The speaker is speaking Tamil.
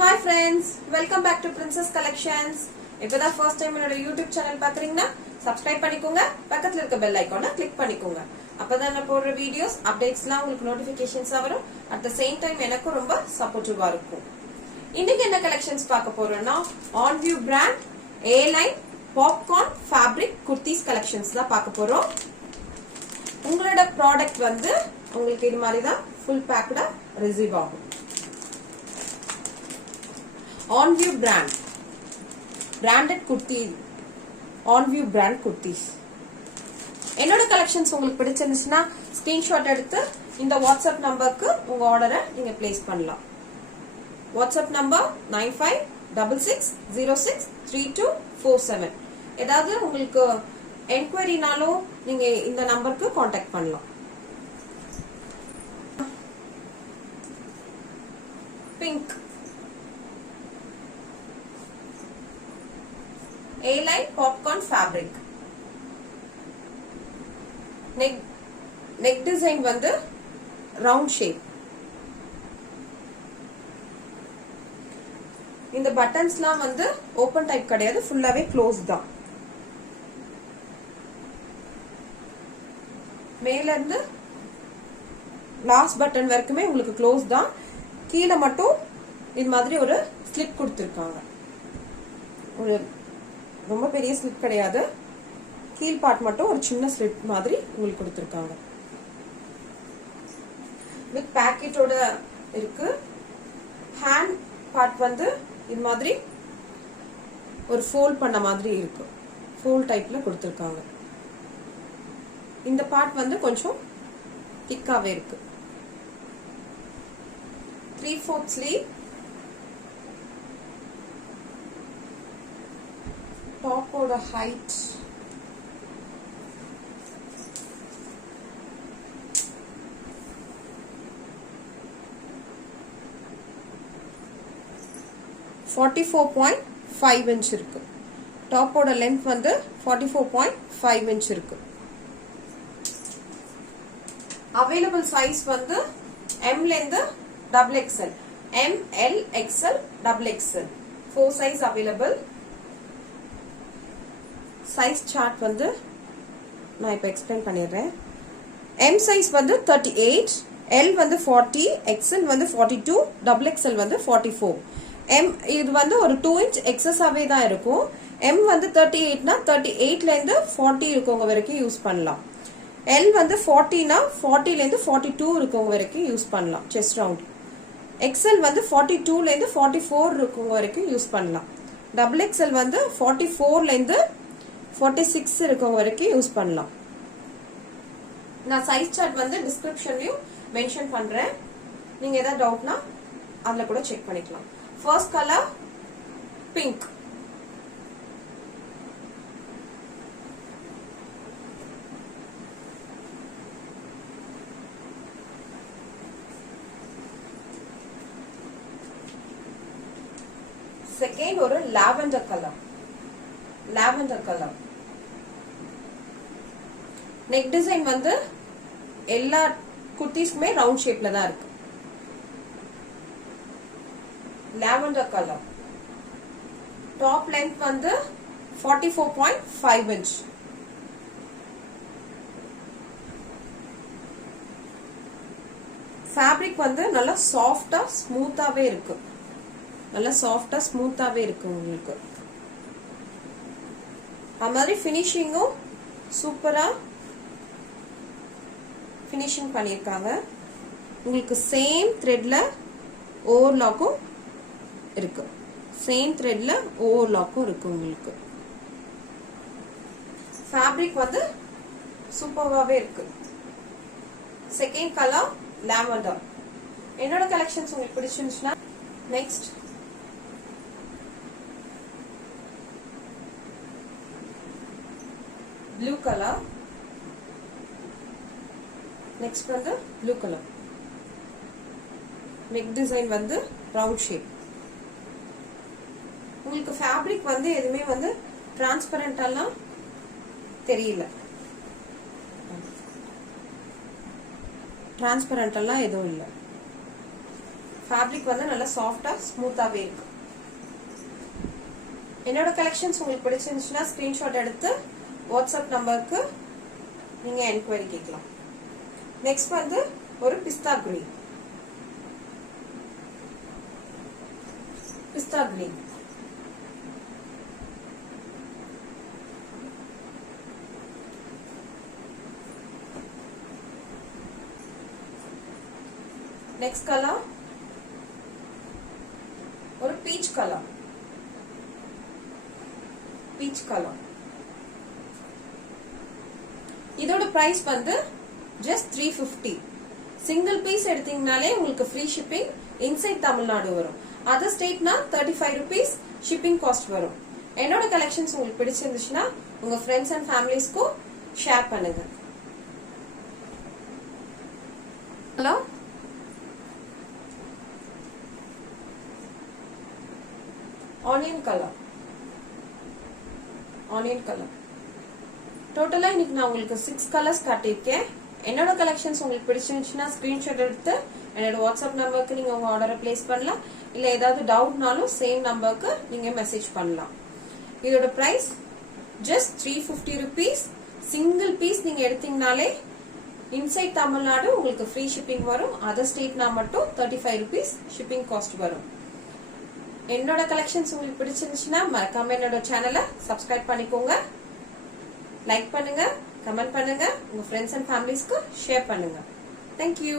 Hi friends, welcome back to Princess Collections. இப்போதா first time என்னோட YouTube channel பாக்குறீங்கன்னா subscribe பண்ணிக்கோங்க, பக்கத்துல இருக்க bell icon-ஐ click பண்ணிக்கோங்க. அப்பதான் நான் போடுற videos, updatesலாம் உங்களுக்கு notifications வரும். At the same time எனக்கு ரொம்ப supportive-ஆ இருக்கும். இன்னைக்கு என்ன collections பார்க்க போறோம்னா OnView brand A-line popcorn fabric kurtis collections தான் பார்க்க போறோம். உங்களோட ப்ராடக்ட் வந்து உங்களுக்கு இது மாதிரி தான் full packed receive ஆகும். OnView brand branded kurti OnView brand kurtis என்னோட கலெக்ஷன்ஸ் உங்களுக்கு பிடிச்சிருந்துச்சுன்னா ஸ்கிரீன்ஷாட் எடுத்து இந்த வாட்ஸ்அப் நம்பருக்கு உங்க ஆர்டரை நீங்க பிளேஸ் பண்ணலாம். WhatsApp number 9566063247. ஏதாவது உங்களுக்கு என்கொயரினாலும் நீங்க இந்த நம்பருக்கு காண்டாக்ட் பண்ணலாம். Pink A-line popcorn fabric. Neck design வந்து round shape. இந்த பட்டன்ஸ்லாம் வந்து ஓபன் டைப் கிடையாது, ஃபுல்லாவே க்ளோஸ் தான். மேல இருந்து லாஸ்ட் பட்டன் வரைக்குமே உங்களுக்கு க்ளோஸ் தான். கீழே மட்டும் இது மாதிரி ஒரு ஸ்லிப் கொடுத்திருக்காங்க. ஒரு ரொம்ப பெரிய ஸ்லிப் கிடையாது, கீழ் பார்ட் மட்டும் ஒரு சின்ன ஸ்லிப் மாதிரி உங்களுக்கு கொடுத்திருக்காங்க. வித் பாக்கெட்டோட இருக்கு. ஹேண்ட் பார்ட் வந்து இது மாதிரி ஒரு ஃபோல்ட் பண்ண மாதிரி இருக்கு, ஃபோல்ட் டைப்ல கொடுத்திருக்காங்க. இந்த பார்ட் வந்து கொஞ்சம் திக்காவே இருக்கு. 3/4 sleeve. Top or the height 44.5 inch இருக்கு. டாப் ஓட லென்த் வந்து 44.5 inch இருக்கு. அவைலபிள் சைஸ் வந்து M ல இருந்து XXL, M, L, XL, XXL 4 size available. Size chart வந்து நான் இப்ப எக்ஸ்பிளைன் பண்ணிடுறேன். M சைஸ் வந்து 38, L வந்து 40, XL வந்து 42, XXL வந்து 44. M இது வந்து ஒரு 2 inch எக்ஸஸாவே தான் இருக்கும். M வந்து 38னா 38ல இருந்து 40 இருக்கவங்க வரைக்கும் யூஸ் பண்ணலாம். L வந்து 40னா 40ல இருந்து 42 இருக்கவங்க வரைக்கும் யூஸ் பண்ணலாம் செஸ்ட் ரவுண்ட். XL வந்து 42ல இருந்து 44 இருக்கவங்க வரைக்கும் யூஸ் பண்ணலாம். XXL வந்து 44ல இருந்து 46 இருக்கவங்க வரைக்கும் யூஸ் பண்ணலாம். நான் சைஸ் சார்ட் வந்து டிஸ்கிரிப்ஷன்லயும் மென்ஷன் பண்றேன். நீங்க ஏதாவது டவுட்னா அதுல கூட செக் பண்ணிக்கலாம். First colour pink. செகண்ட் ஒரு lavender colour. Lavender colour. Neck design வந்து எல்லா குர்த்திஸ்க்குமே ரவுண்ட் ஷேப்ல தான் இருக்கு. Lavender colour. டாப் லென்த் வந்து 44.5 inch. ஃபேப்ரிக் வந்து நல்லா சாஃப்டா ஸ்மூத்தாவே இருக்கு. நல்லா சாஃப்டா ஸ்மூத்தாவே இருக்கு உங்களுக்கு. அது மாதிரி ஃபினிஷிங்கும் சூப்பரா ஃபினிஷிங் பண்ணிருக்காங்க. உங்களுக்கு சேம் த்ரெட்ல ஓவர்லாக்கும் இருக்கு. சேம் த்ரெட்ல ஓவர்லாக்கும் இருக்கு உங்களுக்கு. ஃபேப்ரிக் வந்து சூப்பராவே இருக்கு. Second colour lavender. என்னோட கலெக்ஷன்ஸ் உங்களுக்கு பிடிச்சிருந்துச்சுன்னா நெக்ஸ்ட் ப்ளூ கலர். நெக்ஸ்ட் வந்து ப்ளூ கலர். நெக் டிசைன் வந்து ரவுண்ட் ஷேப். உங்களுக்கு ஃபேப்ரிக் வந்து எதுவுமே வந்து டிரான்ஸ்பரண்டாலாம் தெரியல. டிரான்ஸ்பரண்டாலாம் எதுவும் இல்லை. ஃபேப்ரிக் வந்து நல்லா சாஃப்டா ஸ்மூத்தாவே இருக்கு. என்னோட கலெக்ஷன்ஸ் உங்களுக்கு பிடிச்சிருந்துச்சுன்னா ஸ்கிரீன்ஷாட் எடுத்து வாட்ஸ்அப் நம்பருக்கு நீங்க என்கொயரி கேட்கலாம். நெக்ஸ்ட் வந்து ஒரு பிஸ்தா கிரீன். பிஸ்தா கிரீன் நெக்ஸ்ட் கலர் ஒரு பீச் கலர். பீச் கலர் இதோட பிரைஸ் வந்து ஜஸ்ட் 350. சிங்கிள் பீஸ் எடுத்தீங்கனாலே உங்களுக்கு ஃப்ரீ ஷிப்பிங் இன்சைட் தமிழ்நாடு வரும். அதர் ஸ்டேட்னா 35 rupees ஷிப்பிங் காஸ்ட் வரும். என்னோட கலெக்ஷன்ஸ் உங்களுக்கு பிடிச்சிருந்துச்சுன்னா உங்க ஃப்ரெண்ட்ஸ் அண்ட் ஃபேமிலிஸ்க்கும் ஷேர் பண்ணுங்க. Hello, onion colour. Onion colour டோட்டலா இன்னைக்கு நான் உங்களுக்கு 6 கலர்ஸ் காட்டியிருக்கேன். என்னோட கலெக்ஷன்ஸ் உங்களுக்கு பிடிச்சிருந்துச்சுன்னா ஸ்கிரீன்ஷாட் எடுத்து என்னோட வாட்ஸ்அப் நம்பருக்கு நீங்க உங்க ஆர்டரை பிளேஸ் பண்ணலாம். இல்ல ஏதாவது டவுட்னாலும் சேம் நம்பருக்கு நீங்க மெசேஜ் பண்ணலாம். இதோட price just 350 rupees. Single piece நீங்க எடுத்தீங்கனாலே இன்சைட் தமிழ்நாடு உங்களுக்கு ஃப்ரீ ஷிப்பிங் வரும். அதர் ஸ்டேட்னா மட்டும் 35 rupees ஷிப்பிங் காஸ்ட் வரும். என்னோட கலெக்ஷன்ஸ் உங்களுக்கு பிடிச்சிருந்துச்சுன்னா மறக்காம என்னோட சேனலை சப்ஸ்கிரைப் பண்ணிக்கோங்க. லைக் பண்ணுங்க, கமெண்ட் பண்ணுங்க, உங்க ஃப்ரெண்ட்ஸ் அண்ட் ஃபேமிலிஸ்க்கு ஷேர் பண்ணுங்க. தேங்க்யூ.